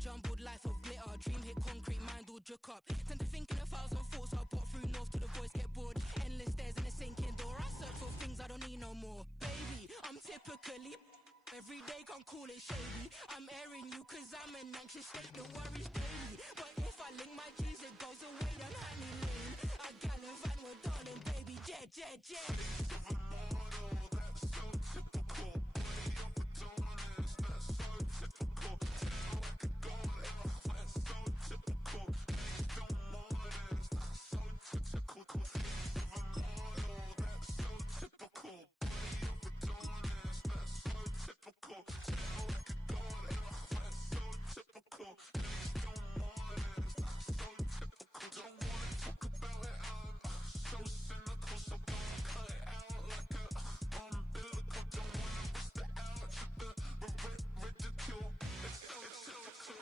jumbled life of glitter. Dream hit concrete, mind all jerk up. Tend to think in 1,000 thoughts. I pop through north to the voice, get bored. Endless stairs in a sinking door. I search for things I don't need no more. Baby, I'm typically every day can't call it shady. I'm airing you cause I'm an anxious state. The worries daily. But if I link my G's, it goes away down Honey Lane. I gallivant with darling, baby, jet, jet, jet. That's so typical. Body of Adonis, that's so typical. Tail like a goat, that's so typical. Please don't mind us, that's so typical. That's so typical. Body of Adonis, that's so typical. Tail like a goat, that's so typical. Please don't mind us, that's so typical. Don't wanna talk about it, I'm so cynical, so don't cut it out like a umbilical. Don't wanna bust it out, the ridicule. It's so typical.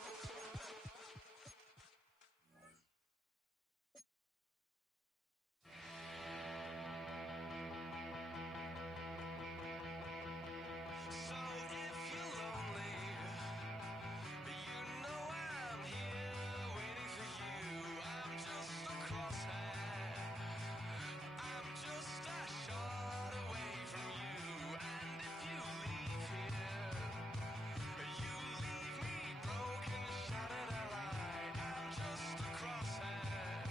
So if you're lonely, you know I'm here waiting for you. I'm just a crosshair. I'm just a shot away from you. And if you leave here, you leave me broken, shattered alive. I'm just a crosshair.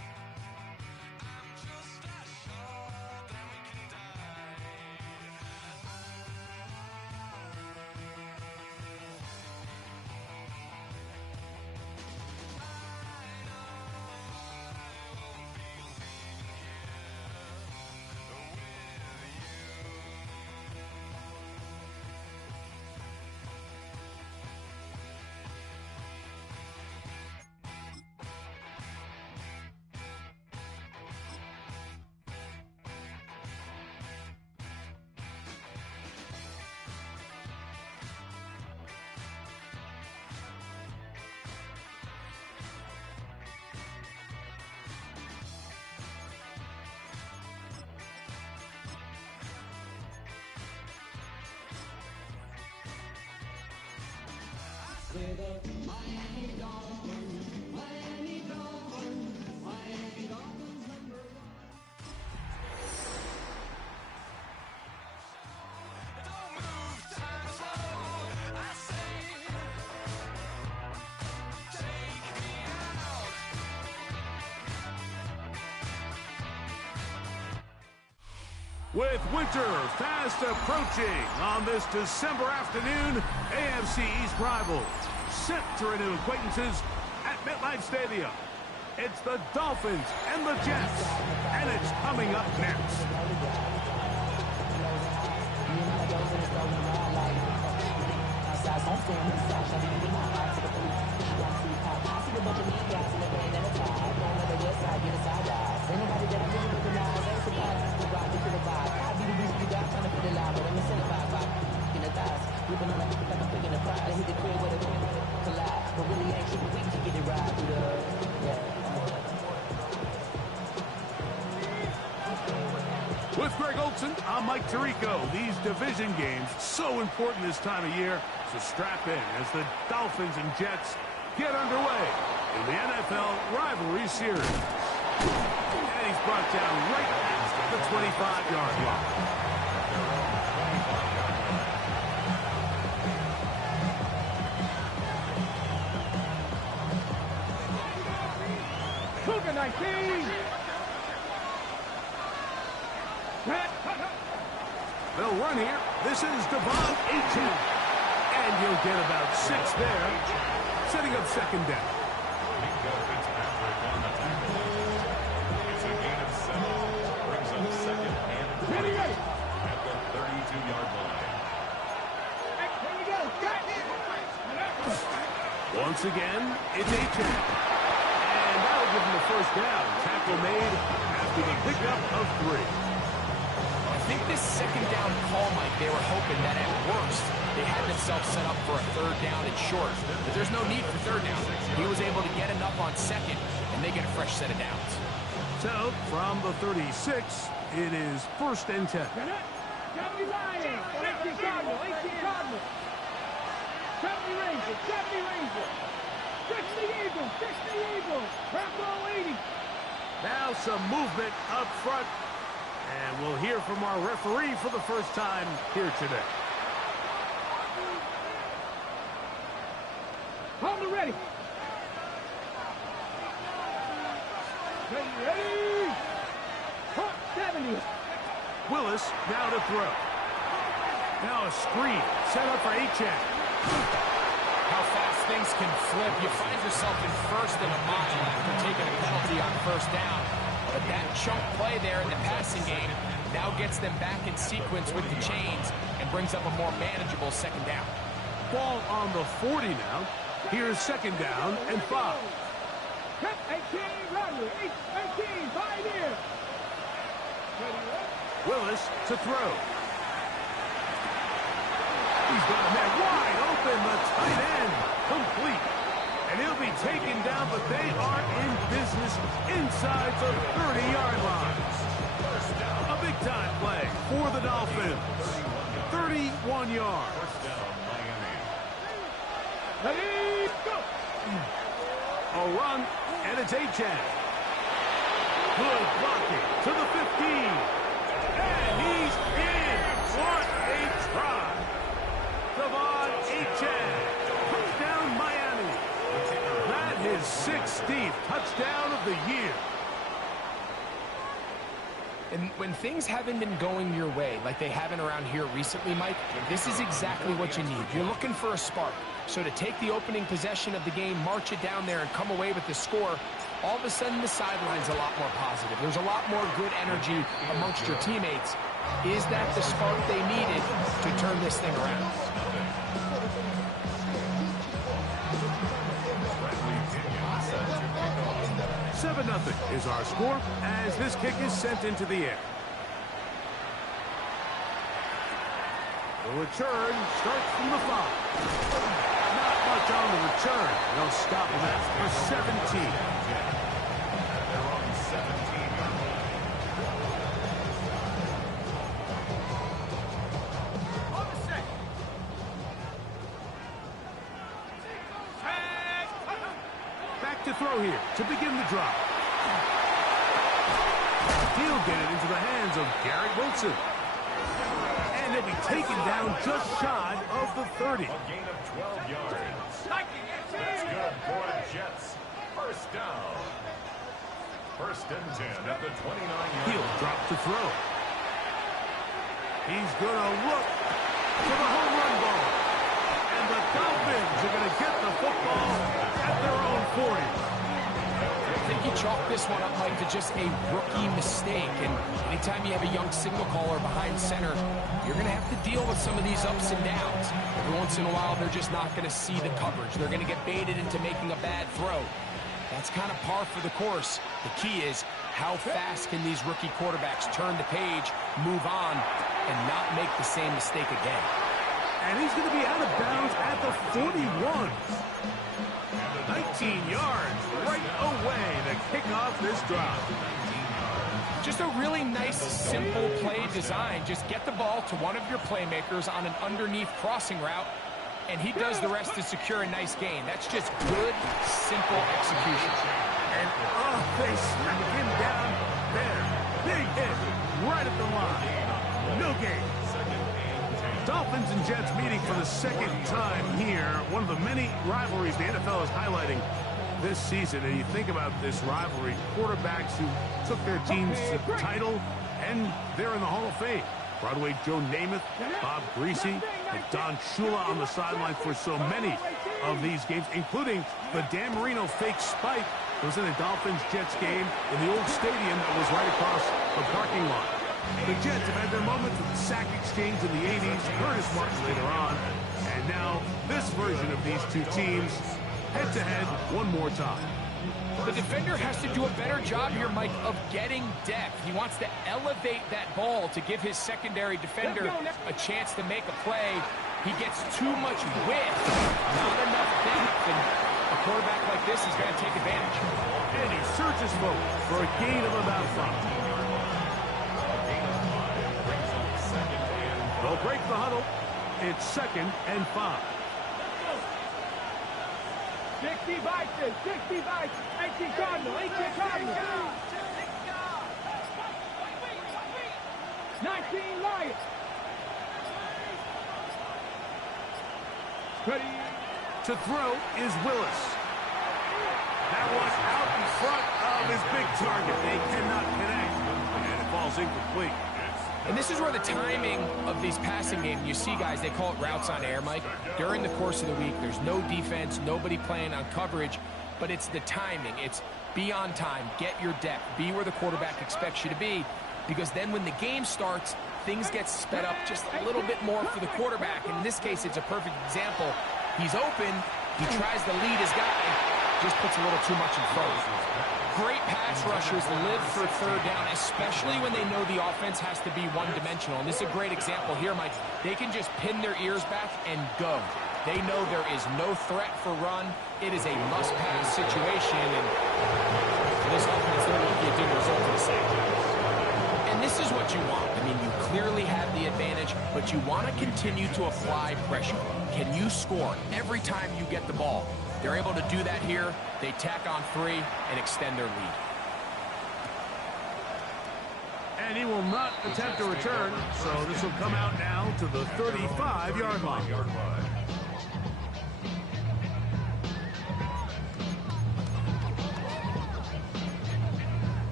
I'm just a shot, then we can die. Don't move, time slow. I say, take me out. With winter fast approaching on this December afternoon, AFC East rivals set to renew acquaintances at MetLife Stadium. It's the Dolphins and the Jets, and it's coming up next. With Greg Olson, I'm Mike Tirico. These division games, so important this time of year, so strap in as the Dolphins and Jets get underway in the NFL Rivalry Series. And he's brought down right at the 25-yard line. Cougar 19! They'll run here. This is Devon Achane. And he'll get about 6 there, setting up second down. It's a gain of 7. Brings up second and 20 at the 32-yard line. Once again, it's Achane. And that'll give him the first down. Tackle made after the pickup of 3. I think this second down call, Mike, they were hoping that at worst they had themselves set up for a third down and short. But there's no need for third down. He was able to get enough on second, and they get a fresh set of downs. So, from the 36, it is 1st and 10. Fix the eagle. Fix the eagle. Crap roll 80. Now some movement up front. And we'll hear from our referee for the first time here today. Hold it ready. Ready. Hot 70. Willis now to throw. Now a screen set up for Achane. How fast things can flip. You find yourself in first and a mile after taking a penalty on first down. But that chunk play there in the passing game now gets them back in sequence with the chains and brings up a more manageable second down. Ball on the 40 now. Here's second down and 5. 18, Rodley. 18, 5 here. Willis to throw. He's got a man wide open, the tight end, complete. And he'll be taken down, but they are in business inside the 30-yard line. A big-time play for the Dolphins. 31 yards. Ready, go. A run, and it's Achane. Good blocking to the 15. And he's in. What a try. Devon Achane. Touchdown, Miami. That is 16th touchdown of the year. And when things haven't been going your way, like they haven't around here recently, Mike, this is exactly what you need. You're looking for a spark. So to take the opening possession of the game, march it down there, and come away with the score, all of a sudden the sideline's a lot more positive. There's a lot more good energy amongst your teammates. Is that the spark they needed to turn this thing around? 7-0 is our score as this kick is sent into the air. The return starts from the 5. Not much on the return. They'll stop him at for 17. They're on 17 yards. Back to throw here to begin the drive. He'll get it into the hands of Garrett Wilson. And he'll be taken down just shy of the 30. A gain of 12 yards. That's good for the Jets. First down. First and 10 at the 29-yard. He'll drop to throw. He's going to look for the home run ball. And the Dolphins are going to get the football at their own 40. I think you chalk this one up, Mike, to just a rookie mistake. And anytime you have a young signal caller behind center, you're going to have to deal with some of these ups and downs. Every once in a while, they're just not going to see the coverage. They're going to get baited into making a bad throw. That's kind of par for the course. The key is how fast can these rookie quarterbacks turn the page, move on, and not make the same mistake again. And he's going to be out of bounds at the 41. 19 yards right away to kick off this drive. Just a really nice, simple play design. Just get the ball to one of your playmakers on an underneath crossing route, and he does the rest to secure a nice gain. That's just good, simple execution. And, they smack him down there. Big hit right at the line. No gain. Dolphins and Jets meeting for the second time here. One of the many rivalries the NFL is highlighting this season. And you think about this rivalry, quarterbacks who took their teams to the title, and they're in the Hall of Fame. Broadway Joe Namath, Bob Greasy, and Don Shula on the sideline for so many of these games, including the Dan Marino fake spike that was in a Dolphins-Jets game in the old stadium that was right across the parking lot. The Jets have had their moments with the sack exchange in the 80s, Curtis Martin later on, and now this version of these two teams head-to-head one more time. The defender has to do a better job here, Mike, of getting depth. He wants to elevate that ball to give his secondary defender a chance to make a play. He gets too much width, not enough depth, and a quarterback like this is going to take advantage. And he surges forward for a gain of about 5. They'll break the huddle. It's 2nd and 5. 60 Vikings, 60 Vikings, 18 Cardinal, 18 Cardinal. 19 Lions. Ready. To throw is Willis. That one out in front of his big target. They cannot connect, and it falls incomplete. And this is where the timing of these passing games, you see, guys, they call it routes on air, Mike. During the course of the week, there's no defense, nobody playing on coverage, but it's the timing. It's be on time, get your depth, be where the quarterback expects you to be, because then when the game starts, things get sped up just a little bit more for the quarterback. And in this case, it's a perfect example. He's open, he tries to lead his guy, just puts a little too much in front. Great pass rushers live for third down, especially when they know the offense has to be one-dimensional. And this is a great example here, Mike. They can just pin their ears back and go. They know there is no threat for run. It is a must-pass situation, and for this offense, they're lucky it didn't result in a sack. And this is what you want. I mean, you clearly have the advantage, but you want to continue to apply pressure. Can you score every time you get the ball? They're able to do that here. They tack on 3 and extend their lead. And he will not attempt a return, so this will come out now to the 35-yard line.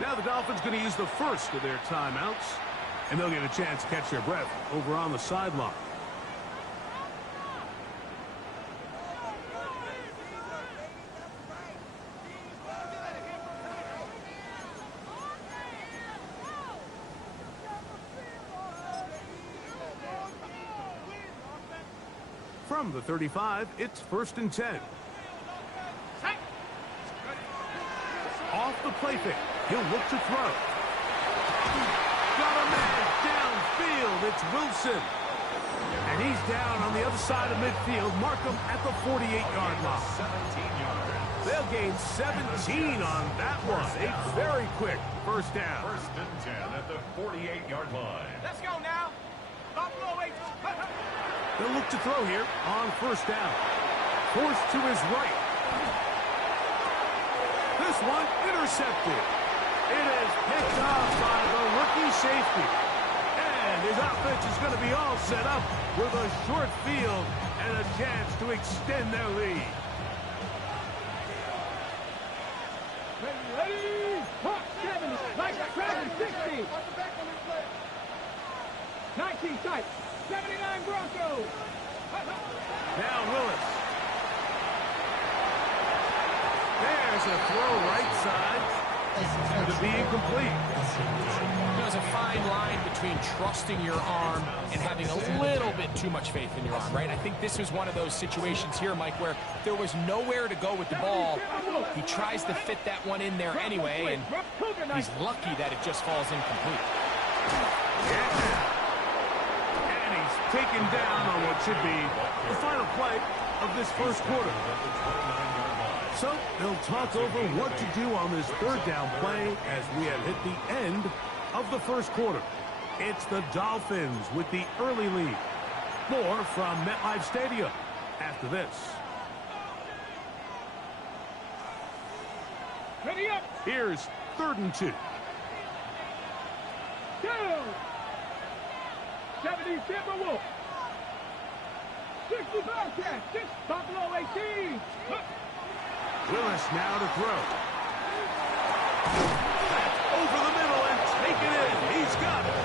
Now the Dolphins going to use the first of their timeouts, and they'll get a chance to catch their breath over on the sideline. From the 35, it's 1st and 10. Off the play fake. He'll look to throw. Got a man downfield. It's Wilson. And he's down on the other side of midfield. Mark him at the 48-yard line. 17 yards. They'll gain 17 on that one. A very quick first down. 1st and 10 at the 48-yard line. Let's go now. Buffalo 8. They'll look to throw here on 1st down. Forced to his right. This one intercepted. It is picked off by the rookie safety. And his offense is going to be all set up with a short field and a chance to extend their lead. Ready. Hawk 70. Like a Dragon 60. 19 tight. 79 Broncos. Now Willis. There's a throw right side. To be incomplete. There's a fine line between trusting your arm and having a little bit too much faith in your arm, right? I think this was one of those situations here, Mike, where there was nowhere to go with the ball. He tries to fit that one in there anyway, and he's lucky that it just falls incomplete. Yeah. And he's taken down on what should be the final play of this first quarter. So they'll talk over what to do on this third down play as we have hit the end of the first quarter. It's the Dolphins with the early lead. More from MetLife Stadium after this. Ready up. Here's 3rd and 2. Go. 70 Timberwolves. 60 Bearcats. 6 Buffalo 18. Willis now to throw. That's over the middle and taken in. He's got it.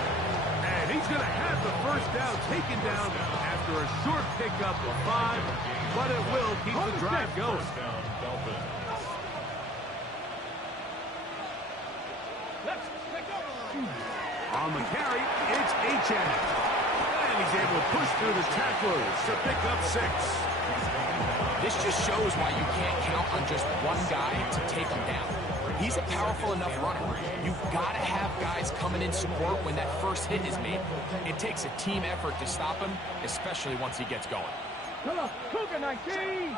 And he's going to have the first down taken down after a short pickup of 5, but it will keep the drive going. First down, Dolphins. On the carry, it's Achane. And he's able to push through the tacklers to pick up 6. This just shows why you can't count on just one guy to take him down. He's a powerful enough runner. You've got to have guys coming in support when that first hit is made. It takes a team effort to stop him, especially once he gets going. Come on, Cougar 19.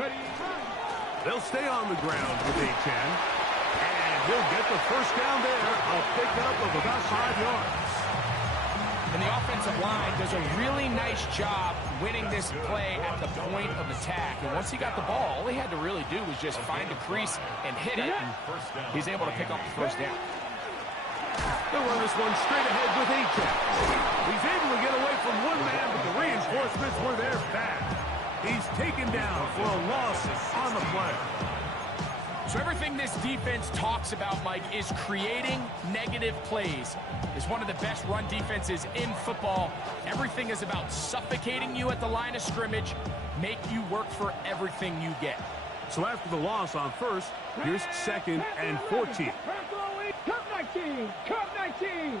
Ready. They'll stay on the ground with Achane. And he'll get the first down there, a pickup of about 5 yards. And the offensive line does a really nice job winning this play at the point of attack. And once he got the ball, all he had to really do was just find a crease and hit it. And he's able to pick up the first down. They'll run this one straight ahead with H-Jack. He's able to get away from one man, but the reinforcements were there fast. He's taken down for a loss on the play. So everything this defense talks about, Mike, is creating negative plays. It's one of the best run defenses in football. Everything is about suffocating you at the line of scrimmage, make you work for everything you get. So after the loss on first, here's 2nd and 14. Cup 19, Cup 19,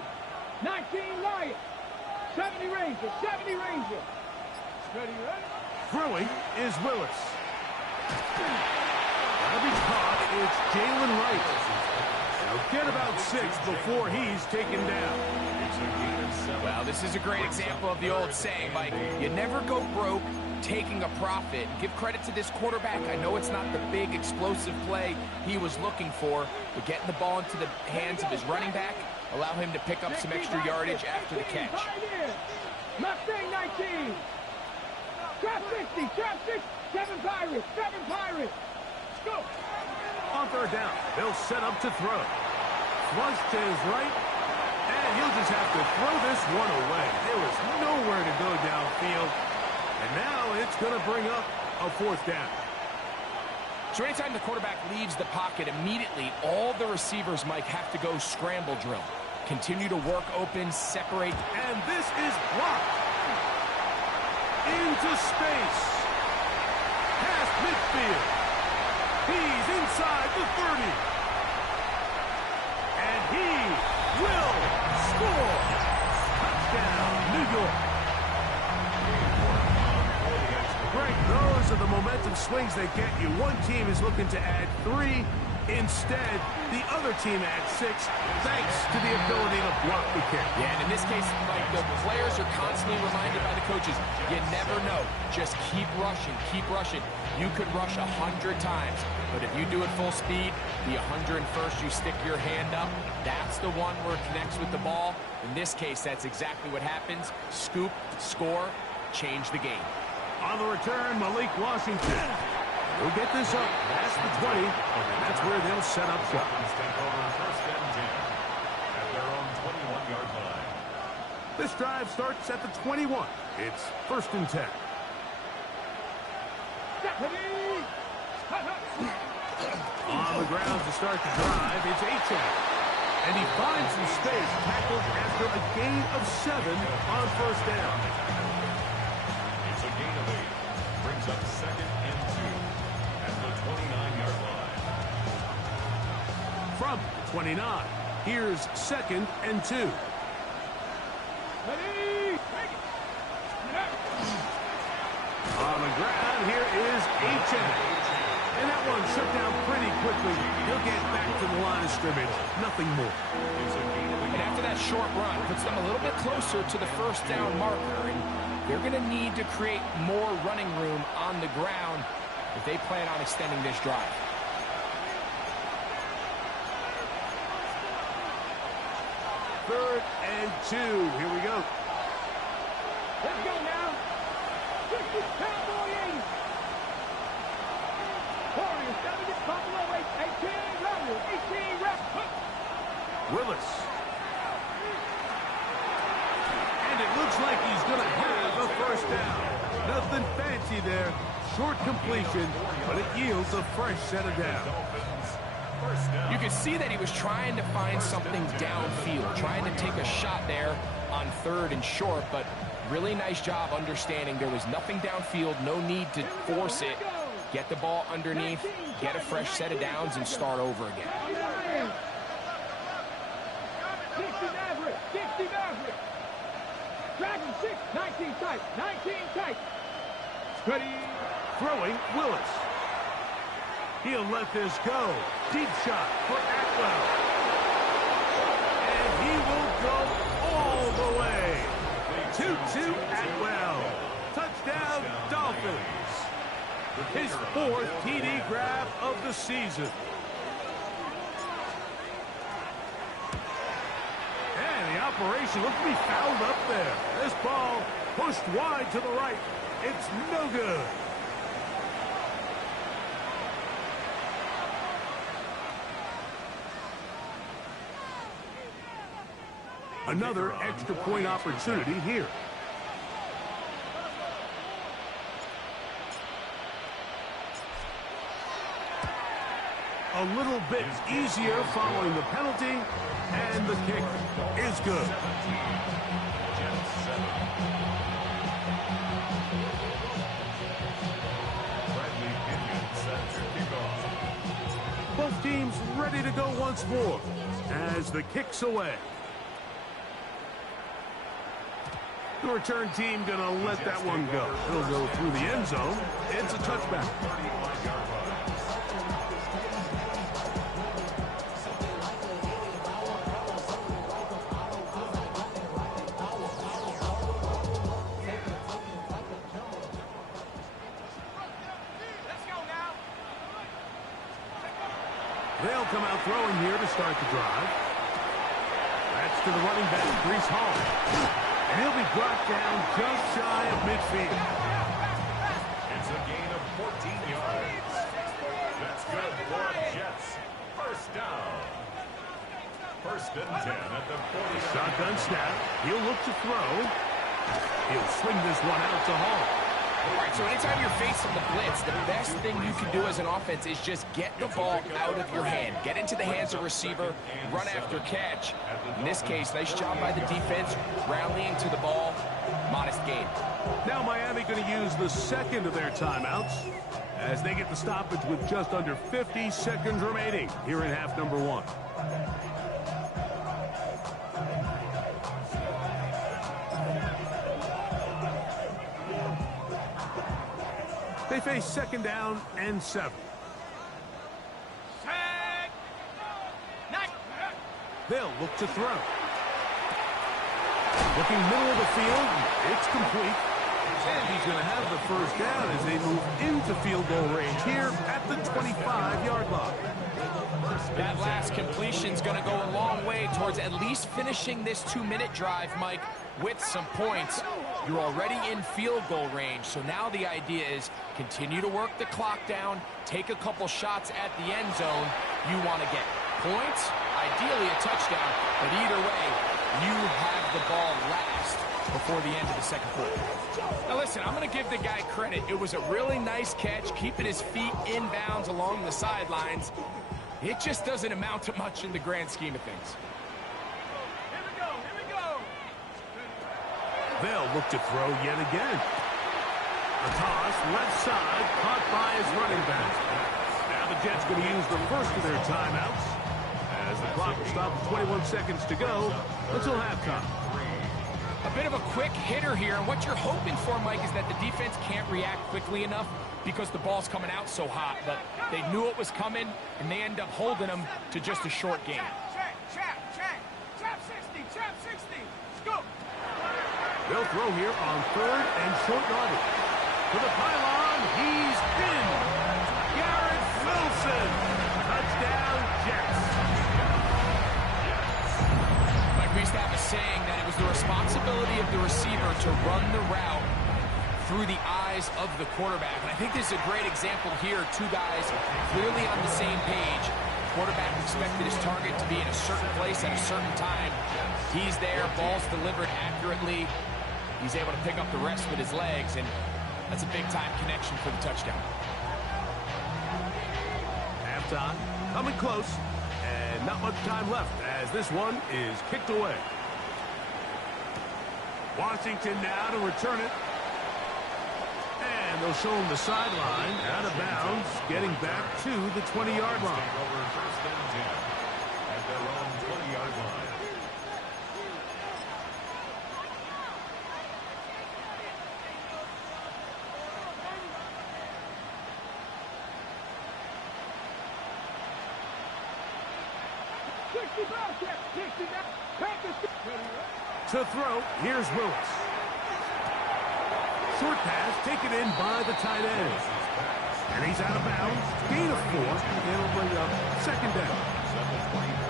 19 Lions, 70 Rangers, 70 Rangers. Ready? Throwing is Willis. That'll be caught. It's Jalen Wright. Now get about 6 before he's taken down. Well, this is a great example of the old saying, Mike, you never go broke taking a profit. Give credit to this quarterback. I know it's not the big explosive play he was looking for, but getting the ball into the hands of his running back, allow him to pick up some extra yardage after the catch. Mustang 19. Trap 60, trap 6, 7 Pirates, 7 Pirates. Let's go. On third down, they'll set up to throw. Flush to his right, and he'll just have to throw this one away. There was nowhere to go downfield, and now it's going to bring up a 4th down. So anytime the quarterback leaves the pocket, immediately all the receivers, Mike, have to go scramble drill. Continue to work open, separate. And this is blocked. Into space. Past midfield. He's inside the 30. And he will score. Touchdown, New York. Greg, those are the momentum swings that get you. One team is looking to add 3. Instead, the other team adds 6, thanks to the ability to block the kick. Yeah, and in this case, Mike, the players are constantly reminded by the coaches, you never know. Just keep rushing, keep rushing. You could rush 100 times, but if you do it full speed, the 101st you stick your hand up, that's the one where it connects with the ball. In this case, that's exactly what happens. Scoop, score, change the game. On the return, Malik Washington. We'll get this up past the 20, and that's where they'll set up shop. This drive starts at the 21. It's 1st and 10. On the ground to start the drive, it's H-Jack. And he finds some space, tackled after a gain of 7 on 1st down. It's a gain of 8. Brings up 2nd and 2 at the 29-yard line. From 29, here's 2nd and 2. On the ground, here is H-Jack. And that one shut down pretty quickly. He'll get back to the line of scrimmage. Nothing more. And after that short run, puts them a little bit closer to the 1st down marker. And they're going to need to create more running room on the ground if they plan on extending this drive. Third and 2. Here we go. Let's go now. 60, Cowboy 80. 40, 70, Buffalo 18, Rebel, 18, Rebel. Willis. And it looks like he's going to have a 1st down. Nothing fancy there. Short completion, but it yields a fresh set of downs. You could see that he was trying to find something downfield, trying to take a shot there on 3rd and short, but really nice job understanding there was nothing downfield, no need to force it. Get the ball underneath, get a fresh set of downs, and start over again. 60 Maverick, 60 Maverick. Dragon 6, 19 tight, 19 tight. Ready, throwing, Willis. He'll let this go. Deep shot for Atwell. And he will go all the way. 2-2 Atwell. Touchdown, Dolphins. His 4th TD grab of the season. And the operation looked to be fouled up there. This ball pushed wide to the right. It's no good. Another extra point opportunity here. A little bit easier following the penalty, and the kick is good. Both teams ready to go once more as the kick's away. The return team going to let that one go. It'll go through the end zone. It's a touchback. They'll come out throwing here to start the drive. That's to the running back, Breece Hall. And he'll be brought down just shy of midfield. It's a gain of 14 yards. That's good for Jets. First down. First and 10 at the 40. Shotgun snap. He'll look to throw. He'll swing this one out to Hall. All right, so anytime you're facing the blitz, the best thing you can do as an offense is just get the ball out of your hand. Get into the hands of receiver, run after catch. In this case, nice job by the defense, rallying to the ball. Modest gain. Now Miami going to use the second of their timeouts as they get the stoppage with just under 50 seconds remaining here in half number one. They face second down and 7. They'll look to throw. Looking middle of the field, it's complete. And he's going to have the first down as they move into field goal range here at the 25-yard line. That last completion's going to go a long way towards at least finishing this 2-minute drive, Mike, with some points. You're already in field goal range, so now the idea is continue to work the clock down, take a couple shots at the end zone. You want to get points, ideally a touchdown, but either way, you have the ball last before the end of the second quarter. Now listen, I'm going to give the guy credit. It was a really nice catch, keeping his feet inbounds along the sidelines. It just doesn't amount to much in the grand scheme of things. They'll look to throw yet again. A toss, left side, caught by his running back. Now the Jets going to use the first of their timeouts as the clock will stop with 21 seconds to go until halftime. A bit of a quick hitter here, and what you're hoping for, Mike, is that the defense can't react quickly enough because the ball's coming out so hot. But they knew it was coming, and they end up holding them to just a short game. Trap 60, trap 60. Scoop. They'll throw here on third and short yardage. To the pylon, he's in. Garrett Wilson. Touchdown, Jets. Mike, we used to have a saying that it was the responsibility of the receiver to run the route through the eyes of the quarterback. And I think this is a great example here. Two guys clearly on the same page. Quarterback expected his target to be in a certain place at a certain time. He's there, ball's delivered accurately. He's able to pick up the rest with his legs, and that's a big-time connection for the touchdown. Halftime, coming close, and not much time left as this one is kicked away. Washington now to return it. And they'll show him the sideline, out of bounds, getting back to the 20-yard line. Over first and 10 at their own 20-yard line. To throw, here's Willis. Short pass taken in by the tight end. And he's out of bounds. Gain of 4. It'll bring up second down.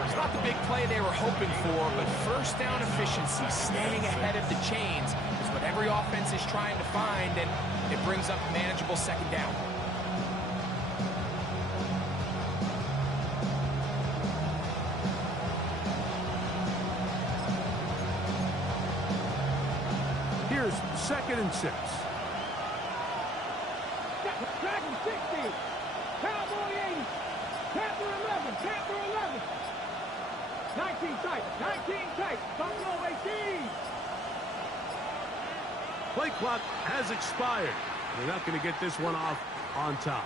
It's not the big play they were hoping for, but first down efficiency, staying ahead of the chains, is what every offense is trying to find, and it brings up manageable second down. Here's 2nd and 6. Dragon 60. Cowboy 80. Panther 11. Panther 11. 19 tight. 19 tight. Buffalo 18. Play clock has expired. They're not going to get this one off on top.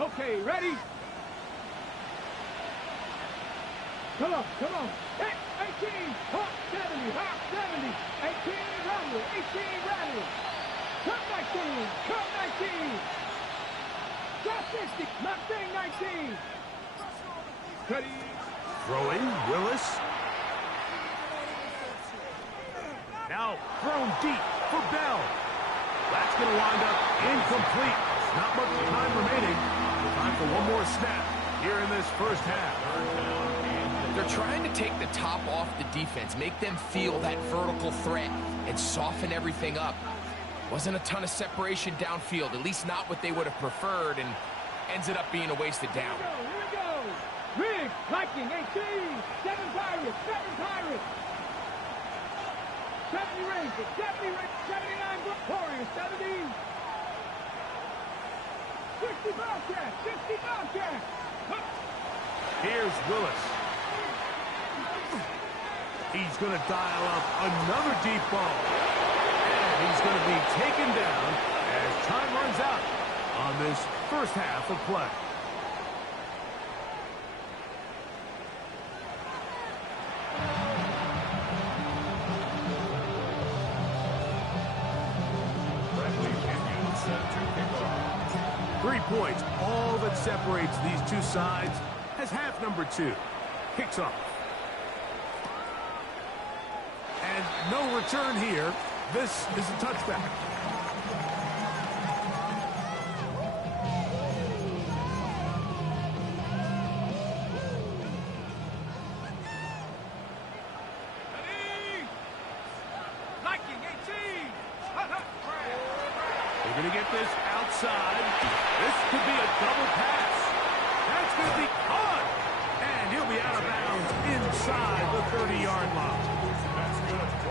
Okay, ready? Come on, come on. 18, hop 70, hop 70. 18, rattle, 18, rattle. Cut 19, cut 19. Drop 60, Mustang 19. Ready? Throwing, Willis. Now thrown deep for Bell. That's going to wind up incomplete. Not much time remaining. Time for one more snap here in this first half. They're trying to take the top off the defense, make them feel that vertical threat, and soften everything up. Wasn't a ton of separation downfield, at least not what they would have preferred, and ended up being a wasted down. Here we go. Rig, Viking 18, 7 Pirates, 7 Pirates. 70 Rangers, 70 Rangers, 79 Warriors, 70. 60 Bobcats, 60 Bobcats. Here's Willis. He's going to dial up another deep ball. And he's going to be taken down as time runs out on this first half of play. Points, all that separates these two sides, as half number 2 kicks off. And no return here. This is a touchback. Ready? Viking 18. They're going to get this outside. This could be a double pass. That's going to be caught. And he'll be out of bounds inside the 30-yard line.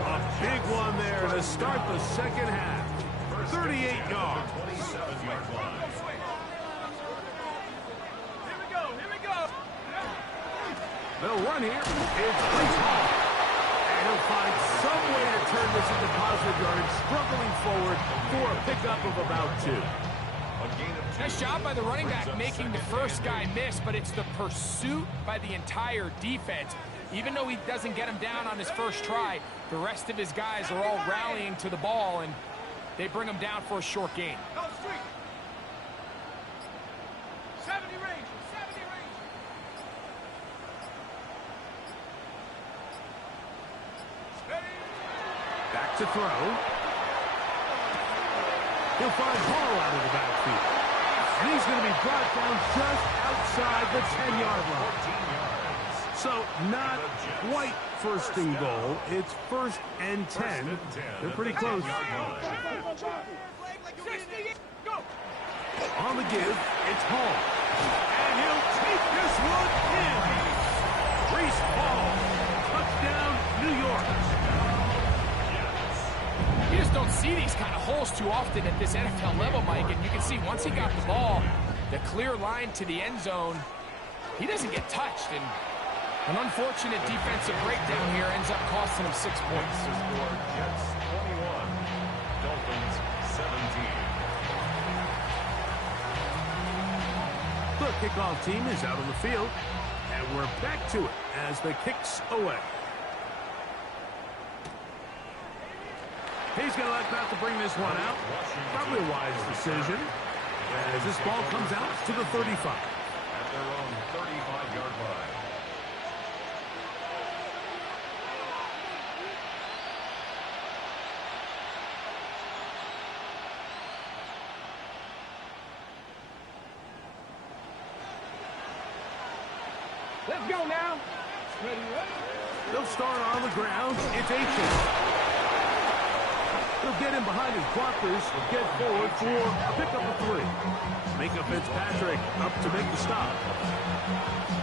A big one there to start the second half. 38 yards. Here we go, here we go. The run here is Brees Hall. And he'll find some way to turn this into positive yardage, struggling forward for a pickup of about 2. Nice job by the running back making the first guy miss, but it's the pursuit by the entire defense. Even though he doesn't get him down on his first try, the rest of his guys are all rallying to the ball, and they bring him down for a short gain. Go street. 70 Rangers, 70 Rangers. Ready? Back to throw. He'll find Hall out of the backfield. And he's going to be brought down just outside the 10-yard line. So not quite first and goal. It's 1st and 10. They're pretty close. 60, go. On the give, it's Hall. And he'll take this one in. Brees Hall. Touchdown, New York. You just don't see these kind of holes too often at this NFL level, Mike, and you can see once he got the ball, the clear line to the end zone, he doesn't get touched, and an unfortunate defensive breakdown here ends up costing him 6 points. Jets 21, Dolphins 17. The kickoff team is out on the field, and we're back to it as the kick's away. He's going to elect not to bring this one out. Probably a wise decision. As this ball comes out to the 35. At their own 35-yard line. Let's go now. Ready, They'll start on the ground. It's Aitken. He'll get in behind his blockers, get forward for a pickup of 3. Micah Fitzpatrick up to make the stop.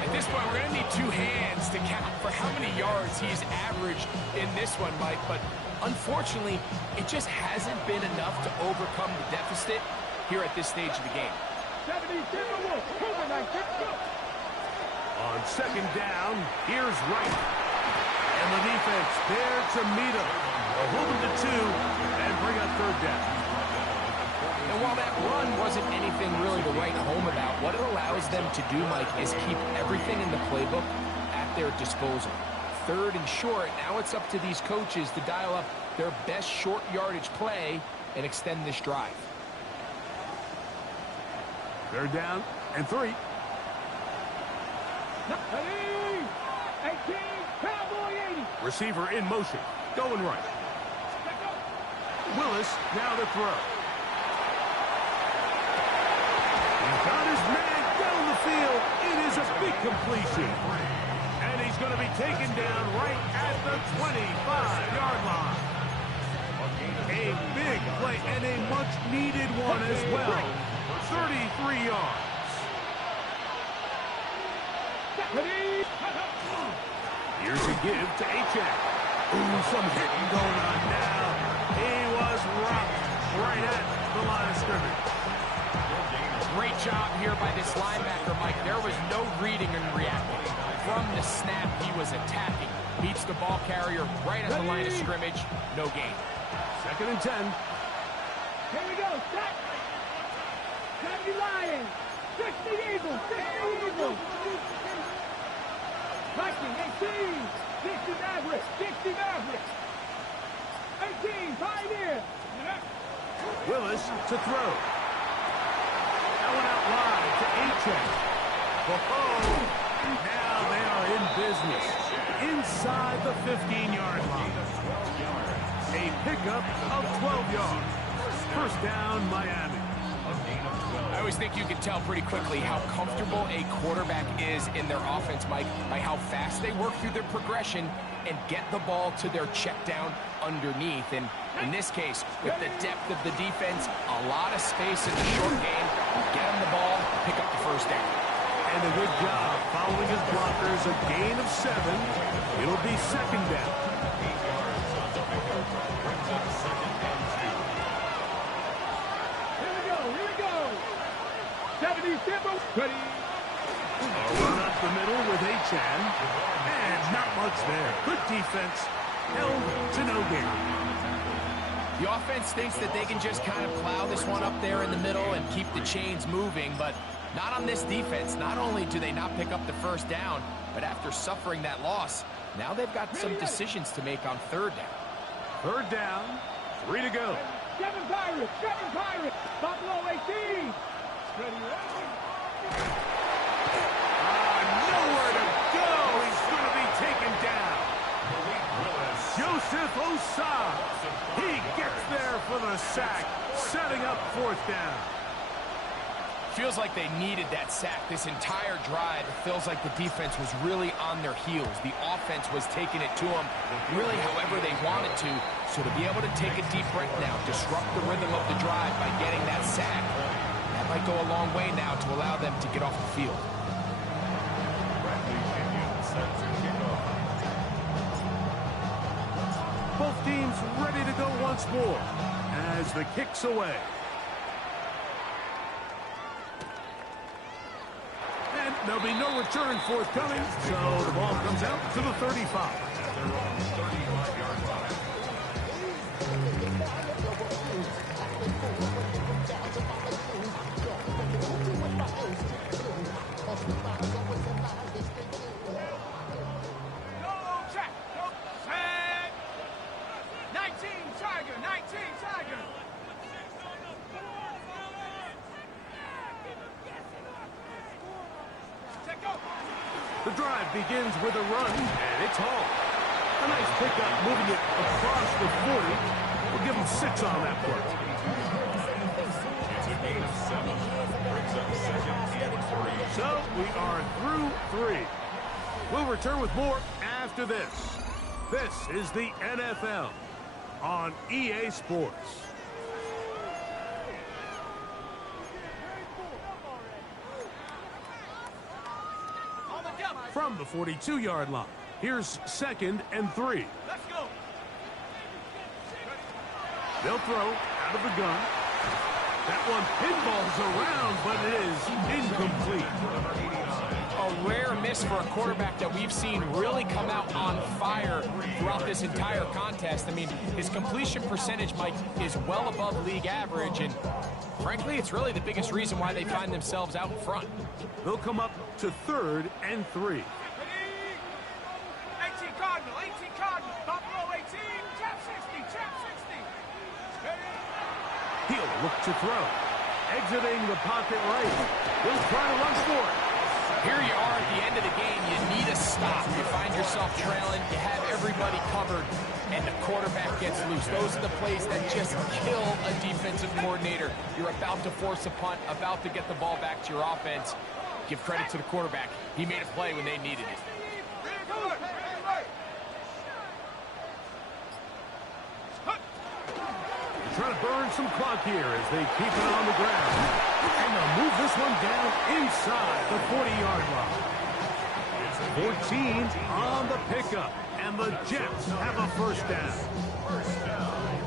At this point, we're going to need 2 hands to count for how many yards he's averaged in this one, Mike. But unfortunately, it just hasn't been enough to overcome the deficit here at this stage of the game. 70 Timberwolves. Over 19. On second down, here's Wright. And the defense there to meet him. They'll hold him to 2 and bring up third down. And while that run wasn't anything really to write home about, what it allows them to do, Mike, is keep everything in the playbook at their disposal. Third and short, now it's up to these coaches to dial up their best short yardage play and extend this drive. Third down and 3. 18, Cowboy 80. Receiver in motion, going right. Willis now to throw. He's got his man down the field. It is a big completion. And he's going to be taken down right at the 25-yard line. A big play and a much-needed one as well. 33 yards. Here's a give to Achek. Ooh, some hitting going on now. He was rocked right at the line of scrimmage. Great job here by this linebacker, Mike. There was no reading and reacting. From the snap, he was attacking. Beats the ball carrier right at the line of scrimmage. No gain. Second and 10. Here we go. Set. 70 Lions. 60 Eagles. 60 Eagles. Viking 18. 60 Maverick. 60 Maverick. 18 Pioneer. Willis to throw. That one out wide to Achek. Oh, now they are in business. Inside the 15-yard line. A pickup of 12 yards. First down, Miami. I always think you can tell pretty quickly how comfortable a quarterback is in their offense, Mike, by how fast they work through their progression and get the ball to their check down underneath. And in this case, with the depth of the defense, a lot of space in the short game, get them the ball, pick up the first down. And a good job following his blockers, a gain of 7. It'll be second down. Here we go. 70 Timber. Ready. A run up the middle with Achan. And not much there. Good defense. Held to no gain. The offense thinks that they can just kind of plow this one up there in the middle and keep the chains moving, but not on this defense. Not only do they not pick up the first down, but after suffering that loss, now they've got some decisions to make on third down. Third down, 3 to go. 7 Pirates. Buffalo 18. Ready. Nowhere to go. He's going to be taken down. Joseph Osai. He gets there for the sack, setting up fourth down. Feels like they needed that sack this entire drive. It feels like the defense was really on their heels. The offense was taking it to them really however they wanted to. So to be able to take a deep breath now, disrupt the rhythm of the drive by getting that sack, that might go a long way now to allow them to get off the field. Both teams ready to go once more as the kick's away. And there'll be no return forthcoming, so the ball comes out to the 35. Go, check. Go. Set. 19, Tiger, 19. The drive begins with a run, and it's home. A nice pickup, moving it across the 40. We'll give him 6 on that play. It's a gain of 7. Brings up 2nd and 3. So we are through 3. We'll return with more after this. This is the NFL on EA Sports. From the 42-yard line, here's 2nd and 3. Let's go. They'll throw out of the gun. That one pinballs around, but it is incomplete. A rare miss for a quarterback that we've seen really come out on fire throughout this entire contest. I mean, his completion percentage, Mike, is well above league average, and frankly, it's really the biggest reason why they find themselves out in front. They'll come up to 3rd and 3. 18 Cardinal, 18 Cardinal, Buffalo 18, trap 60, trap 60. He'll look to throw. Exiting the pocket right. He'll try to run for it. Here you are at the end of the game. You need a stop. You find yourself trailing. You have everybody covered, and the quarterback gets loose. Those are the plays that just kill a defensive coordinator. You're about to force a punt, about to get the ball back to your offense. Give credit to the quarterback. He made a play when they needed it. Trying to burn some clock here as they keep it on the ground. And they'll move this one down inside the 40-yard line. 14 on the pickup, and the Jets have a first down.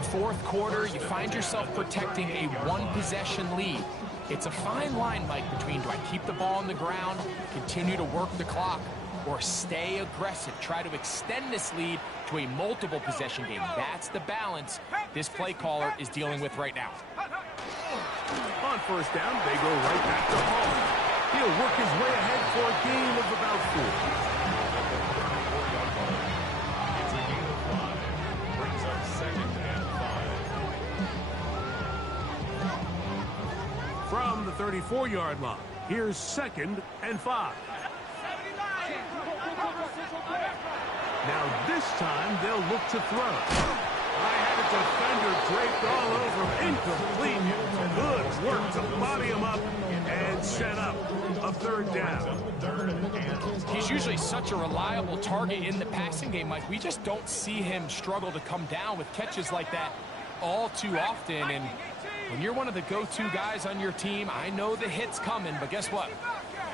Fourth quarter, you find yourself protecting a one-possession lead. It's a fine line, Mike, between do I keep the ball on the ground, continue to work the clock, or stay aggressive, try to extend this lead to a multiple possession game. That's the balance this play caller is dealing with right now. On first down, they go right back to Hall. He'll work his way ahead for a gain of about 4. It's a gain of 5. Brings up 2nd and 5. From the 34-yard line, here's 2nd and 5. Now this time they'll look to throw. I had a defender draped all over him. Incomplete. Good work to body him up and set up a 3rd down. He's usually such a reliable target in the passing game, Mike. We just don't see him struggle to come down with catches like that all too often. And when you're one of the go-to guys on your team, I know the hit's coming, but guess what?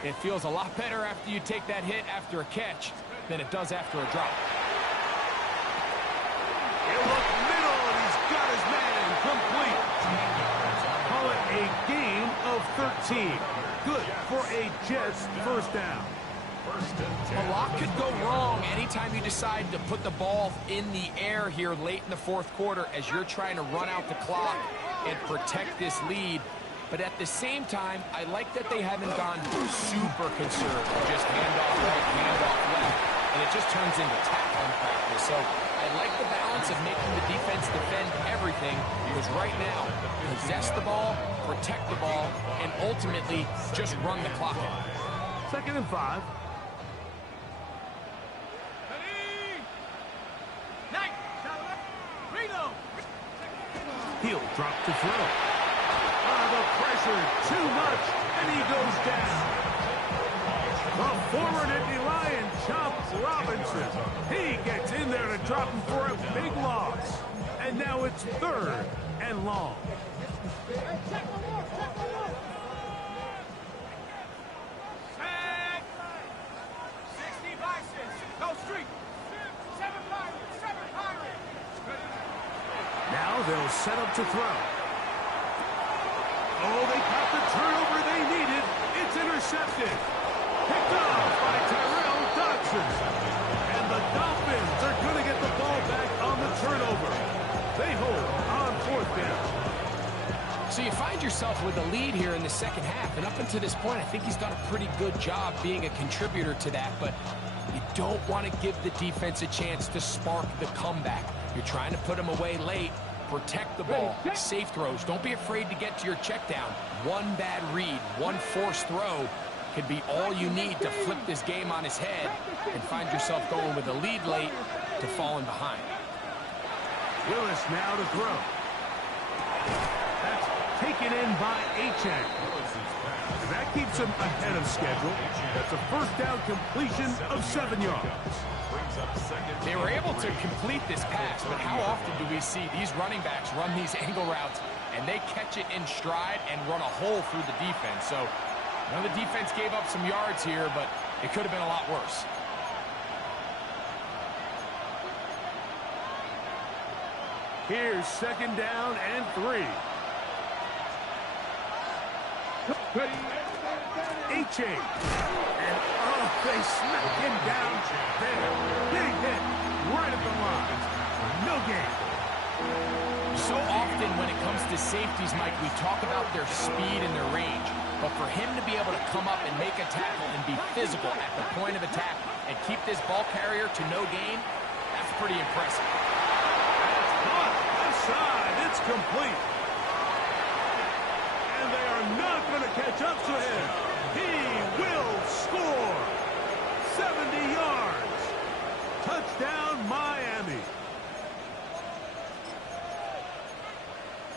It feels a lot better after you take that hit after a catch than it does after a drop. He'll look middle, and he's got his man complete. Call it a gain of 13. Good for a Jets first down. A lot could go wrong anytime you decide to put the ball in the air here late in the fourth quarter as you're trying to run out the clock and protect this lead. But at the same time, I like that they haven't gone super conservative. Just handoff right, handoff left. And it just turns into tackling practice. So I like the balance of making the defense defend everything, because right now, possess the ball, protect the ball, and ultimately just run the clock out. 2nd and 5. He'll drop to throw. The pressure, too much, and he goes down. The forward Indy Lion, Chop Robinson. He gets in there to drop him for a big loss. And now it's 3rd and long. Now they'll set up to throw. Oh, they got the turnover they needed. It's intercepted. Picked off by Tyrell Dodson. And the Dolphins are going to get the ball back on the turnover. They hold on 4th down. So you find yourself with a lead here in the second half. And up until this point, I think he's done a pretty good job being a contributor to that. But you don't want to give the defense a chance to spark the comeback. You're trying to put them away late. Protect the ball, safe throws. Don't be afraid to get to your check down. One bad read, one forced throw could be all you need to flip this game on its head and find yourself going with a lead late to falling behind. Willis now to throw. That's taken in by Achane. And that keeps him ahead of schedule. That's a first down completion of 7 yards. They were able to complete this pass, but how often do we see these running backs run these angle routes and they catch it in stride and run a hole through the defense? So, the defense gave up some yards here, but it could have been a lot worse. Here's 2nd down and 3. Achane. And, they smack him down there. Big hit right at the line. No gain. So often when it comes to safeties, Mike, we talk about their speed and their range. But for him to be able to come up and make a tackle and be physical at the point of attack and keep this ball carrier to no gain, that's pretty impressive. Left side, it's complete. And they are not going to catch up to him. He will score. 70 yards. Touchdown, Miami.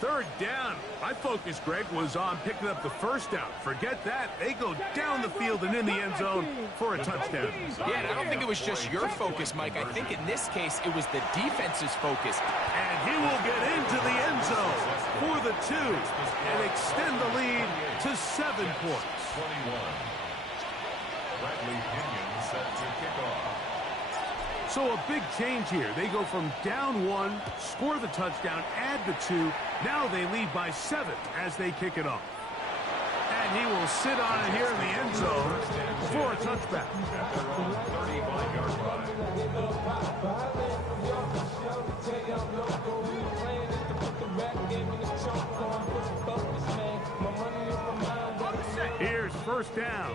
3rd down. My focus, Greg, was on picking up the 1st down. Forget that. They go down the field and in the end zone for a touchdown. Yeah, and I don't think it was just your focus, Mike. I think in this case, it was the defense's focus. And he will get into the end zone for the 2 and extend the lead to 7 points. 21. Bradley Pinion set to kick off. So a big change here. They go from down 1, score the touchdown, add the 2. Now they lead by 7 as they kick it off. And he will sit on it here in the end zone for a touchback. At their own 35-yard line. Here's 1st down.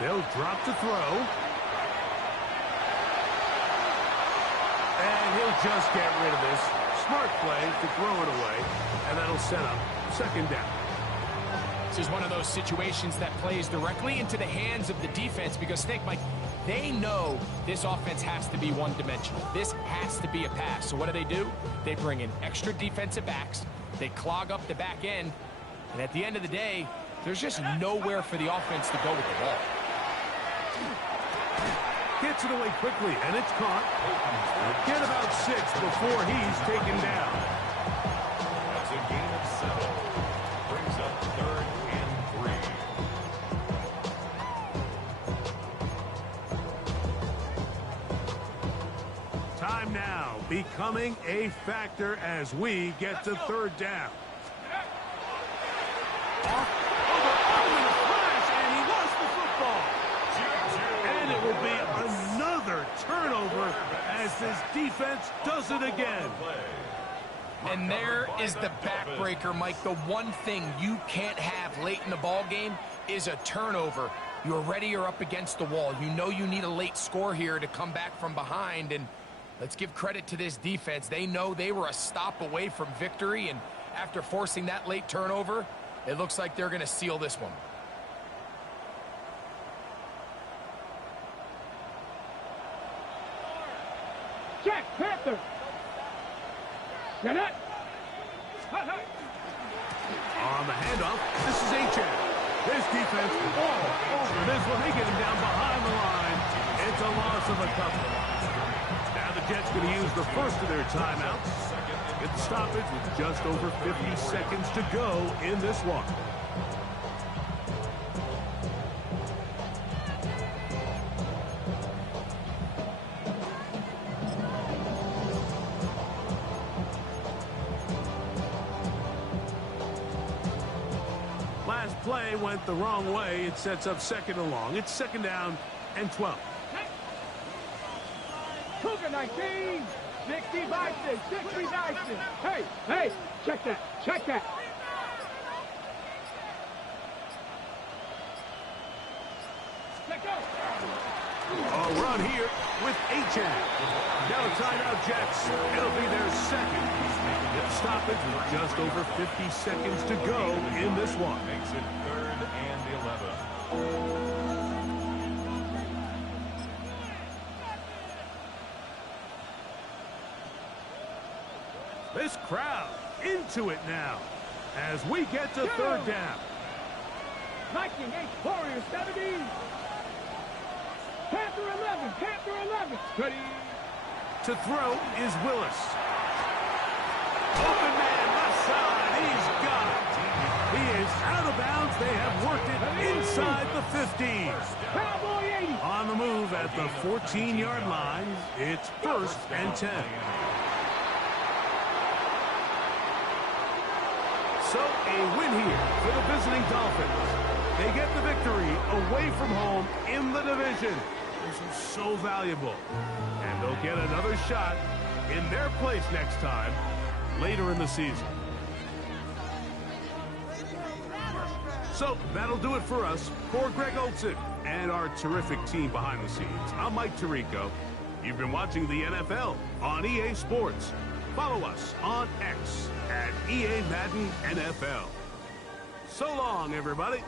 They'll drop to throw. And he'll just get rid of this. Smart play to throw it away. And that'll set up 2nd down. This is one of those situations that plays directly into the hands of the defense because, think, Mike, they know this offense has to be one-dimensional. This has to be a pass. So what do? They bring in extra defensive backs. They clog up the back end. And at the end of the day, there's just nowhere for the offense to go with the ball. Gets it away quickly, and it's caught. Get about 6 before he's taken down. That's a gain of 7. Brings up 3rd and 3. Time now becoming a factor as we get to 3rd down. It will be another turnover as this defense does it again. And there is the backbreaker, Mike. The one thing you can't have late in the ball game is a turnover. You're ready, you're up against the wall. You know you need a late score here to come back from behind. And let's give credit to this defense. They know they were a stop away from victory. And after forcing that late turnover, it looks like they're going to seal this one. Check, Panther. Get it. On the handoff, this is Achane. This defense all over this one. They get him down behind the line. It's a loss of a couple. Now the Jets going to use the first of their timeouts. Get the stoppage with just over 50 seconds to go in this one. Play went the wrong way. It sets up 2nd and long. It's 2nd down and 12. Cougar 19. 60 Bison. 60 Bison. Hey, check that. Check that. A run here. with Achan. Now a timeout, Jets. It'll be their second. With stoppage with just over 50 seconds to go in this one. Makes it 3rd and 11. This crowd into it now as we get to 3rd down. Viking 8, Warriors 17. Panther 11, Panther 11. Ready. To throw is Willis. Open man, left side, he's got it. He is out of bounds. They have worked it inside the 15. Cowboy 80. On the move at the 14-yard line, it's 1st and 10. So a win here for the visiting Dolphins. They get the victory away from home in the division. This is so valuable. And they'll get another shot in their place next time, later in the season. So that'll do it for us. For Greg Olson and our terrific team behind the scenes, I'm Mike Tirico. You've been watching the NFL on EA Sports. Follow us on X at EA Madden NFL. So long, everybody.